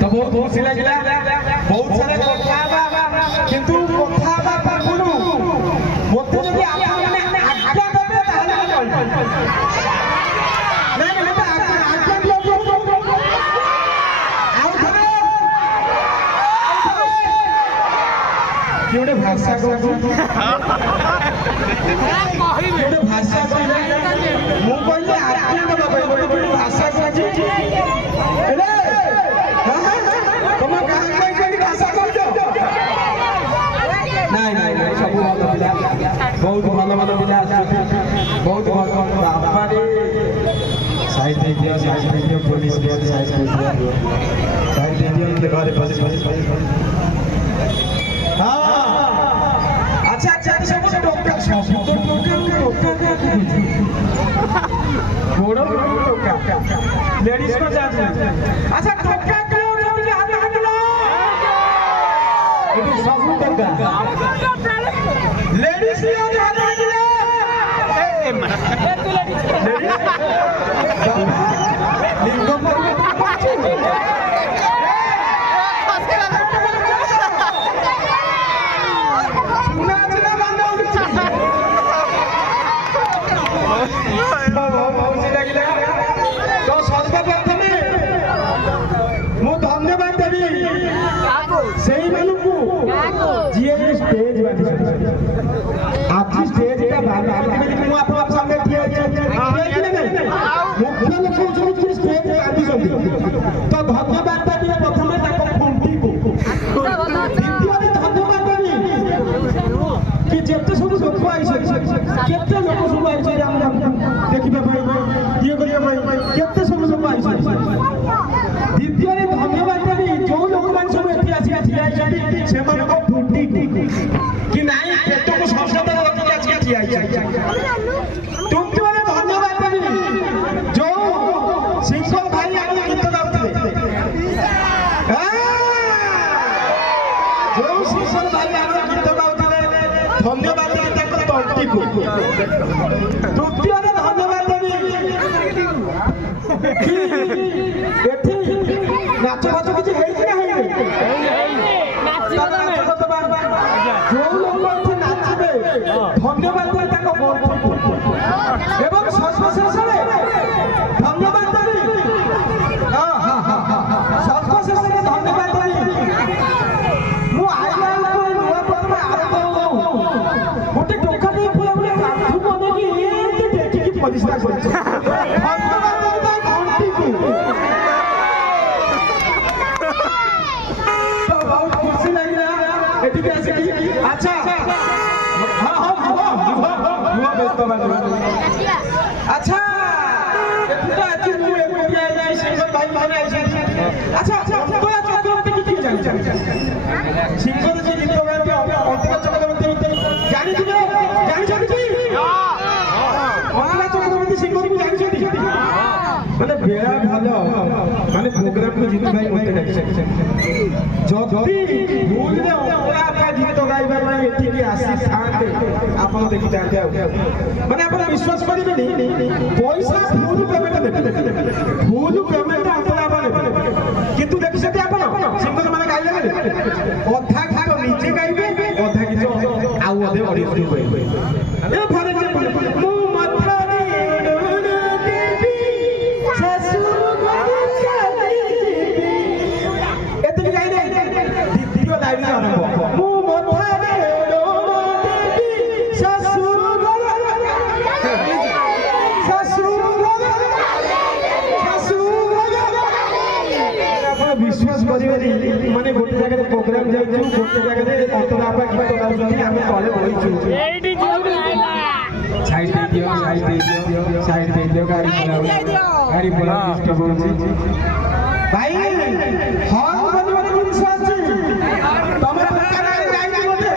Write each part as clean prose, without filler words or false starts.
तो बहुत खुशी लगिला बहुत सारे कथा किंतु कथा पूर्व मत जदि आज्ञा देबे ताहले गोटे भाषा गोटे भाषा मु कहले आज्ञा देबा गोटे भाषा तुम भाषा कहछ नहीं नहीं सब बहुत भल भल पिला बहुत भल बापा रे साइड दे दियो पुलिस दे साइड दे दियो के घरे बस हां अच्छा अच्छा सब टोका घोड़ो टोका लेडीज को जात अच्छा टोका लेडीज तो सर्वप्रथमे मु धन्यवाद देवी से जी स्टेज आज स्टेज का सामने मुख्य लोक स्टेज तो धन्यवाद देवी प्रथम खुंटी को द्वितीय धन्यवाद देवी कि जिते सब लोक आई केते लोक सब आई देखा ये करते सब लोक आई द्वितीय धन्यवाद देवी जो लोक मान सब एठी आसी से फुटी कि नहीं पेट को संसद तुमको मैंने धन्यवाद देवी जो सिंह भाई आगे गीत गाते जो सिंह भाई आगे गीत गाते धन्यवाद तंटी को तृतीय धन्यवाद देवी नाच फाच किसी धन्यवाद एवं सर्वशेष धन्यवाद देवी सर्वशेष धन्यवाद देवी गोटे टोका देखिए परिष्कार बहुत खुशी लगे अच्छा अच्छा अच्छा अंतरा चक्रवर्ती की सिंह जी गीत गाते अंतरा चक्रवर्ती जानी अंतरा चक्रवर्ती सिंह को जानी माने बेड़ा भल माने प्रोग्राम को जीत भाई मते जति भूल रे अंतरा गीत गाइबा माने एठी की आसी थाते आपण देखि जाते माने आपण विश्वास करिबेनी पैसा फुल पेमेंट देबे फुल पेमेंट अंतरा बाले किंतु देखि सते आपण सिंगर माने गाइले अधा गीत नीचे गाइबे अधा गीत आउ अधे ऑडियो गाइबे ए फॉर एग्जांपल मु मात्रा रे देवी ससुर घर चली एते गाइले द्वितीय लाइन आरंभ मु मात्रा रे देवी ससुर घर विश्वास करिबेनी माने गोटे जगह प्रोग्राम जाइछु गोटे जगह अंतरा गीत गाउछथि आमे तले बइछु एडी साइड दे दियो गाड़ी बोला डिस्टर्ब होछि भाई हॉल बनिबार जिंस अछि तमे पक्का गाड़ी बोले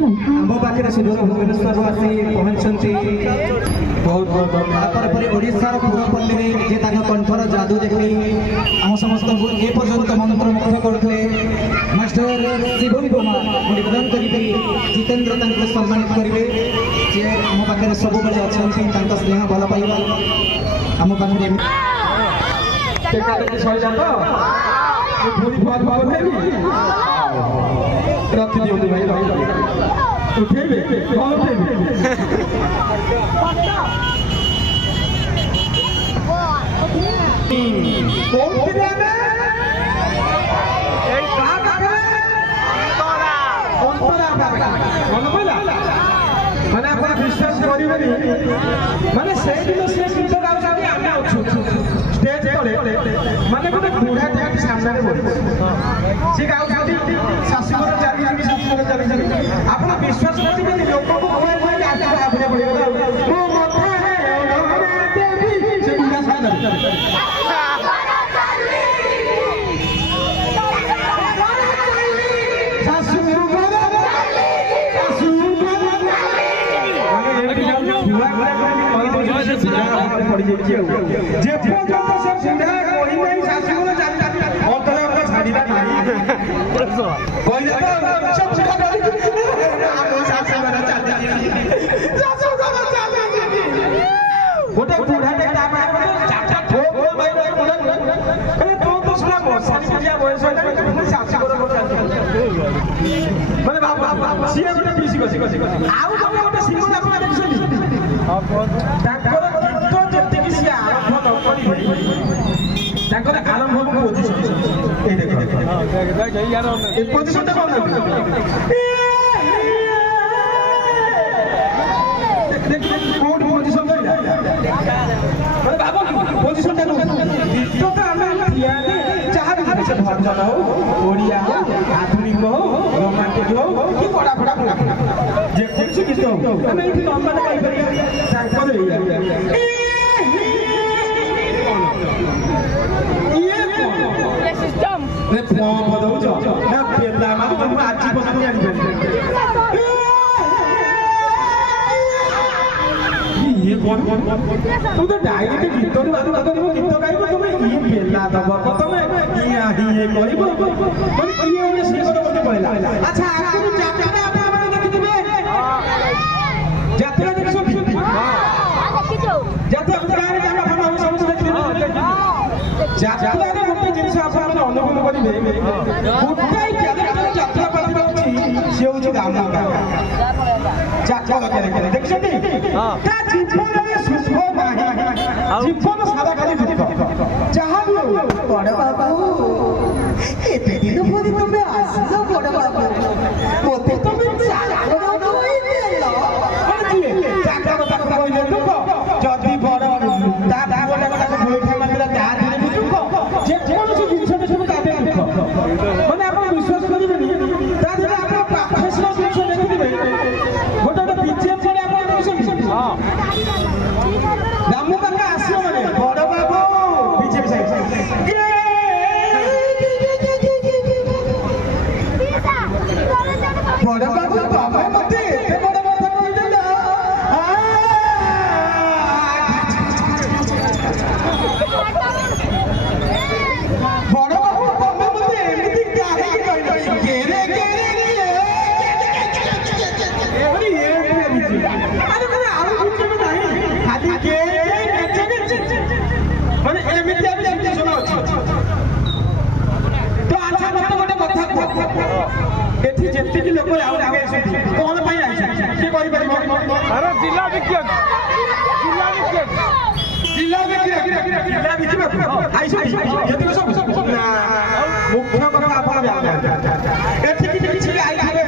आम पाखे सुदूर भुवनेश्वर आसी पहुंचती बहुत बहुत धन्यवाद ओडार पुरपल्ली जे कंठर जादू देखी आम समस्त ए पर्यंत मंत्रमुग्ध करते मास्टर शिवम कुमार निवेदन करी जितेंद्र सम्मानित करेंगे जे आम पाखे सब बड़े अच्छा स्नेह भल पाइबा आम पाखे रखी दियो भाई उठेबे कौन उठेबे कौन उठेबे ए का का अंतरा मन पड़ा माने आपण विश्वास करिबेनी माने सेई दिन से गीत गाउछानी आमे अछु स्टेज तले माने गोटे बुढ़ा टाइम सामने रे बोली से गाउछानी शाशुगर चाली चाली शाशुगर चाली चाली आपण विश्वास करिबेनी लोक को कोई कोई आके आपने पड़ेगा ओ मथा है ओडरे देवी से बुढ़ा सामने जे पର୍ଯ୍यন্ত সে বুড়া কই নাই শাশুড়ি জানি অন্তরে আমরা ছাড়িলা নাই কইলে তো সব বুড়া করি আমো শাশুড়ি চাচা শাশুড়ি চাচা গোটে বুড়াটে টাকা চাচা ঠোক ভাই বুড়া আরে তো শুনা বসানি পূজা বয়স হইলা শাশুড়ি মানে বাবা সিଏ গোটে পিছি কছি ଆଉ গোটে সিঙ্গল আপনি দেখছেন ତାଙ୍କର ଗୀତ ଯେତିକି ସିଏ ଆରମ୍ଭ ନ କରିବେ ତାଙ୍କର ଆରମ୍ଭ ପୋଜିସନ ଏଇ ଦେଖ ଏ ପୋଜିସନଟା କଣ କୋଉଠି ପୋଜିସନ ରହିଲା ମାନେ ବାବା ପୋଜିସନଟା ଗୀତ ତ ଆମେ ଠିଆରେ ଯାହା ବି ସେ ଭଜନ ହଉ ଓଡ଼ିଆ ହଉ ଆଧୁନିକ ହଉ ରୋମାଣ୍ଟିକ ହଉ କି କଡ଼ା ଫଡ଼ା ଯେକୌଣସି ଗୀତ ହଉ ଆମେ ଏଇଠି ନର୍ମାଲ ଗାଇପାରିବା ତାଙ୍କର तुम तो डायरेक्ट गीत गीत गाइब तुम ये पेला दब तुम ये कहब माने ये से मते कहला अच्छा आखिर जात्रा आपन देखिथिबे जात्रा देखछो हां देखिछो जात्रा गारे जामा फमा समस्त देखिथिबे जात्रा रे गोटे जिनिस आपन अनुभव करिवे गोटे क्यारेक्टर जात्रा पाती अछि से होछि गामा जात्रा क्यारेक्टर देखछथि हां ता जीवन रे सुख नाही जीवन सादा खाली दुख जहां भी बड़ बाबू एते दिन परि तुमे आसिलो बड़ बाबू मोते तुमे जात्रा कोइ देलो माने जात्रा কথা কইলে দুঃখ যদি বড় দাদা বলে কথা বইঠা মাত্রা তা ধরে দুঃখ যে কোনসি জিনিসটা শুনে তাতে দুঃখ মানে আপনি বিশ্বাস করিবেনি তা ধরে আপনি প্রফেশনাল জিনিস দেখিবে গোটা গোটা পিচিএম করে আপনি দেখছেন হ্যাঁ রামু কাকা আসিও মানে বড় বাবু পিচিএম সাইড বড় বাবু বাবা মতে এতে বড় কথা কইলে না বড় বাবু বাবা মতে এমনি কারে কইলে গেরে গেরে আরে এ বিজি আরে মানে আর কিছু নাই খালি কে মানে এমনি এমনি শোনা আছে তো আচ্ছা মতে গোটে কথা এটি যেতিকি লোক আউ আগে আসନ୍ତି কোন পাই আইছে কি কই পারিব আরে জিলা বিকিয়া জিলা বিকিয়া আইছে যেতি সব না মুখ্য কথা আপন জানেন এটি কিছু আইছে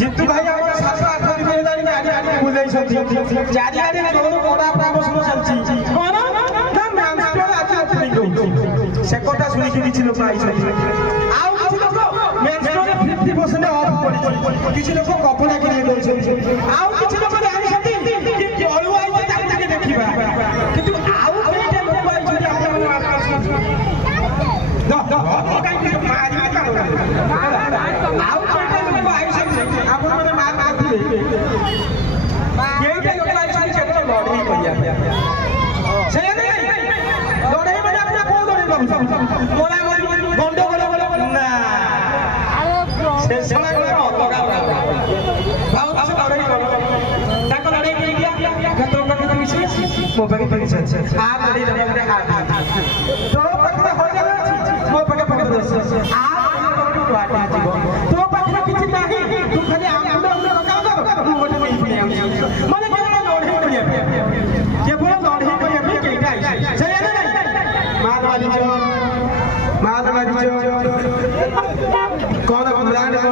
জিতু ভাই আমার 7-8 দিন হেলানি গাড়ি গাড়ি বুঝাইছନ୍ତି চারিআড়ে জোর বড়া প্রমোশন চালছি কোন না ম্যানস্টর আছে আপনি কইছি সে কথা শুনিকি কিছু লোক আইছନ୍ତି আউ কিছু লোক ম্যানস্টরে 50% অফ পড়িছে কিছু লোক কপড়া কিনে দেইছନ୍ତି আউ কিছু লোক জানিছନ୍ତି কি জলু আইছে তাকে তাকে দেখিবা কিন্তু আউ কেইটা লোক আইছନ୍ତି আপন আকাশ না কাই কিছু মারি আউ কেইটা লোক আইছନ୍ତି মোরা গন্ড করে না ସେ ସମୟ ଅଲଗା ଭାବୁଛି ଲଢ଼େଇ କର ତାଙ୍କ ଲଢ଼େଇ କରିକି ତୋ ପାଖରେ ପଇସା ଅଛି ମୋ ପାଖରେ ପଇସା ଅଛି ଆ ଲଢ଼େଇ ଦେବା ତୋ ପାଖରେ ହଜାର ଅଛି ମୋ ପାଖରେ 15 ଅଛି ଆ ଲଢ଼େଇ ଯିବ ତୋ ପାଖରେ କିଛି ନାହିଁ ତୁ ଖାଲି ଆମ୍ବୁଲ ଲଗାଉ ମୁଁ ଗୋଟେ ନେଇ ପଳେଇ ଆଉଛି ମାନେ କେବଳ ଲଢ଼େଇ କରିବା ପାଇଁ କେଇଟା ଆଇଛି ସେଇଆ ନା ମାର ମାରିଛ କଣ ବ୍ରାଣ୍ଡ କଣ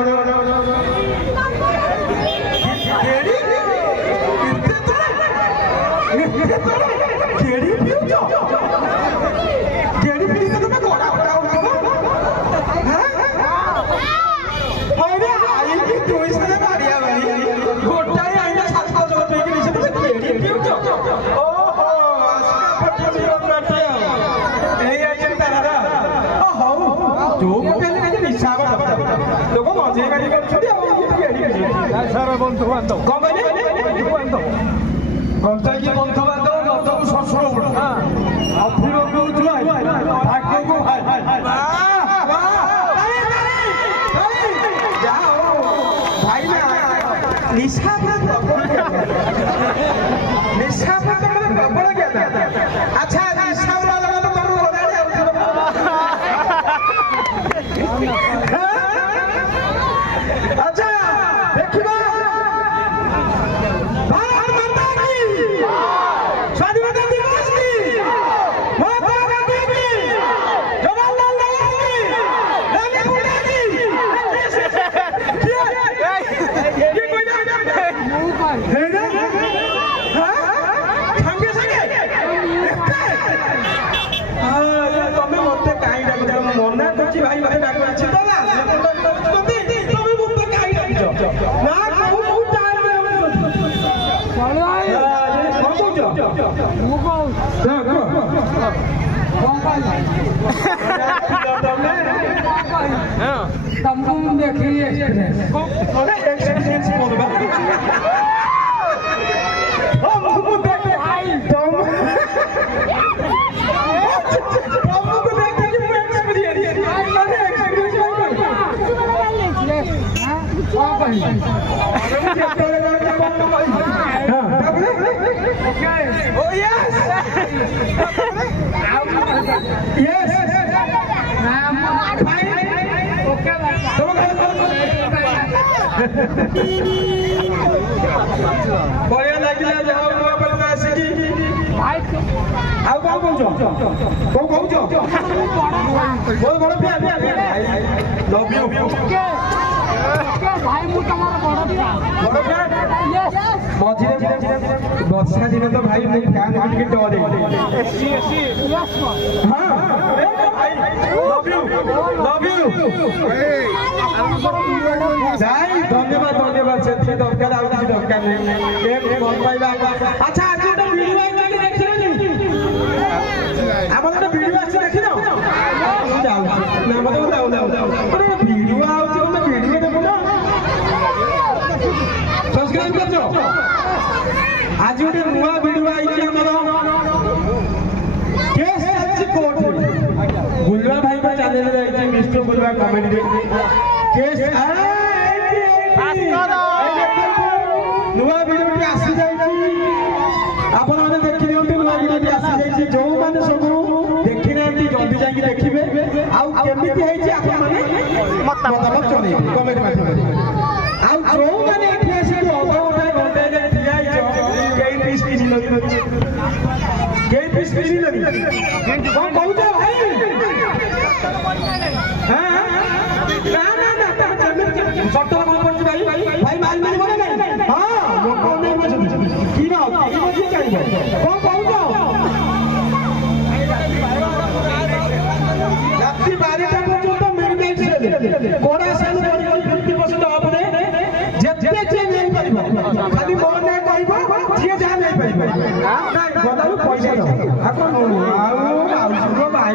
କେଡି ପିଉଛ କେଡି ପିଇ ତମେ ଗୋଡା ଗୋଡା ଉଠବ ଆରେ ଆଇକି ତୁଇସରେ ମାରିଆ ବାରି ଗୋଟାଏ ଆଇନା 700 ପେକି ନିছে ତମେ କେଡି ପିଉଛ ଓହୋ ଆସ୍କା ପଟଲି ରମାଟେ ଏଇ ଆଇଛି ତାରା ହଉ ଯୋଉ ପେଲେ କାଲି ହିସାବ ଲୋକ ମଜେ ଗାଡ଼ି କରୁଛନ୍ତି ଆଉ ସାରା ବନ୍ଧୁ ବାନ୍ଧବ କଣ କହିଲେ ବନ୍ଧୁ ବାନ୍ଧବ କଣ୍ଟାକି ବନ୍ଧୁ ବାନ୍ଧବ ନଦକୁ ଶ୍ୱଶୁର ବୁଢ ଅଫିରକୁ ଜୁଆଇ ଭାଗ୍ୟକୁ ଭାଇ ଯାହା ହଉ ଭାଇ ନା ନିଶା ନିଶା ପ୍ରବଳ ଜ୍ଞାନ ଆଚ୍ଛା ନିଶା ବାଲା ତ ତମକୁ ବଦାଡି ଆଉଥିବ अच्छा देखिबा भारत माता की स्वाधीनता दिवस की महात्मा गांधी की जवाहरलाल नेहरू की रानी बुढ़ा की ये कोई ना है ना हां संगे संगे हां तमे मते काई डाक मना करछि भाई मते डाक अछि तो ना ना कोउ टाइम में चलो आए कौन कहू मु कहू हां कौन तमे हां तुमको देखी एक्सपीरियंस कौन एक्सपीरियंस बोलबा ओ मुझको देख आई तुम तुमको देख के मैं एक्सपीरियंस अरे एक्सपीरियंस हां कौन कही अरे मुझे तेरे नाम का कौन कही हां ओके ओ यस यस नाम फाइन ओके तुम बढ़िया लागिला जाओ नुआ पलना आसिकी भाई आउ कौन कहू कौन कहू बहुत बड़ प्यार लव यू भाई मु तमार बड़ प्यार यस मझिरे वर्षा दिन तो भाई मु फैन के डरे हां भाई लव यू भाई धन्यवाद से दरकार आ किसी दरकार नहीं ए भल पाइबा अच्छा आज तो वीडियो आई के देखियो नी हमर तो वीडियो आसी देखिनो जाऊ ना मत जाऊ अरे वीडियो आउची तो वीडियो देखो ना सब्सक्राइब करजो आज गोटे नुआ वीडियो आई कि हमर केस चालची कोर्ट बुलवा भाई का चैनल रे आई मिस्टर बुलवा कमेडी केस नुआ वीडियो टी आसी जाई आपण माने देखि नियंतु नुआ वीडियो टी आसी जाई जो माने सब देखि नांती जल्दी जाई देखिबे आउ केमिति हेछि आपण माने मतलब चले कमेंट माध्यम आउ जो माने एठी आसी अगोटा घंटे जे ठियाई केई पीस किछि लगी केई पीस किछि लगी कोन कहू छ भाई हां ना सत्तर कौन पड़छ भाई भाई माल माल बोले नहीं हां लोक नहीं मजे की ना की मजे चाहिए कौन कहू छ रात्रि 12टा पर्यंत मेडिटेट से कोड़ा सेल 50% ऑफ दे जेते जे नहीं परिबो खाली मोर नहीं कहबो जे जा नहीं परिबो गदालु पैसा दो आको आउ भाई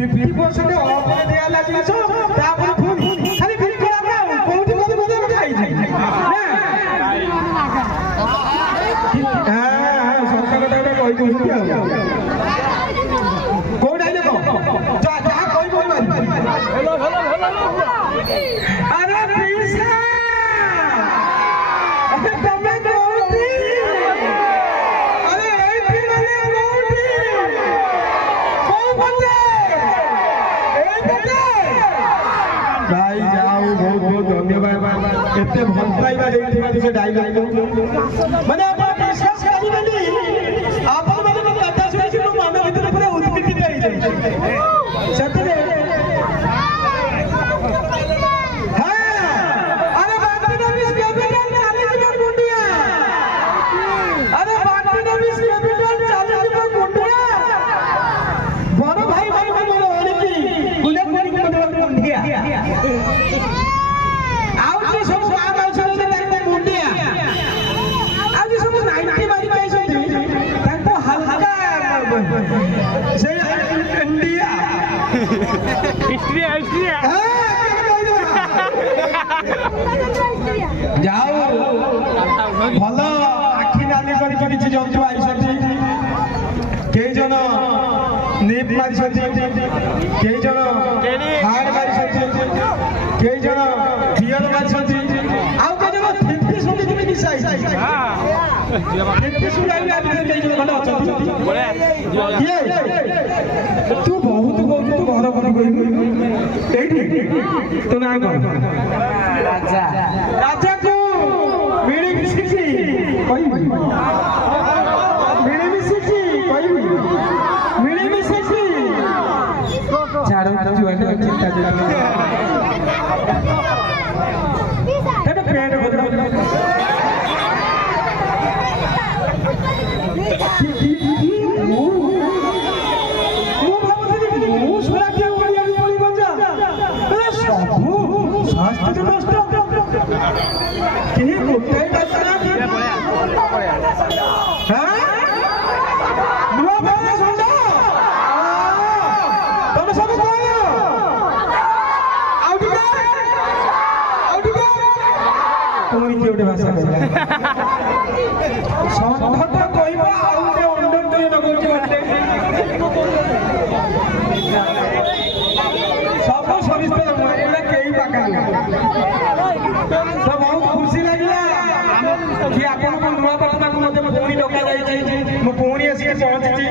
50% ऑफ दे आला जिंस तापर पुनी खाली फिर कोला कोउठी कोठी मजे आई जाई ना हां सरकार कहि दोछी एते भल पाइबा देइथिबा से डायलॉग माने आपण विश्वास करिबेनी आपण माने को कथा सुनि कि मन भीतर पूरा उत्पीड़ित होई जाय सतरे जाओ भल आखि नाली कर किसी जंतु आई कई जन निप मारी कई जन हाड़ मारी कई जन पियर मारी आउ कई जन थिप्पी सुनी मिसाई थिप्पी सुनाई कई जन भल तू बहुत बहुत तू घर घर कही तो ना राजा राजा को मिली मिशिची कही मिली मिशिची कही मिली मिशिची झाड़ो जुआ के चिंता जो तेरे पेट बदल खुशी लगे कि आपको नुआ पटना को पुणी डका जाइए पुणी आसिक पहुंची